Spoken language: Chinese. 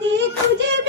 你不见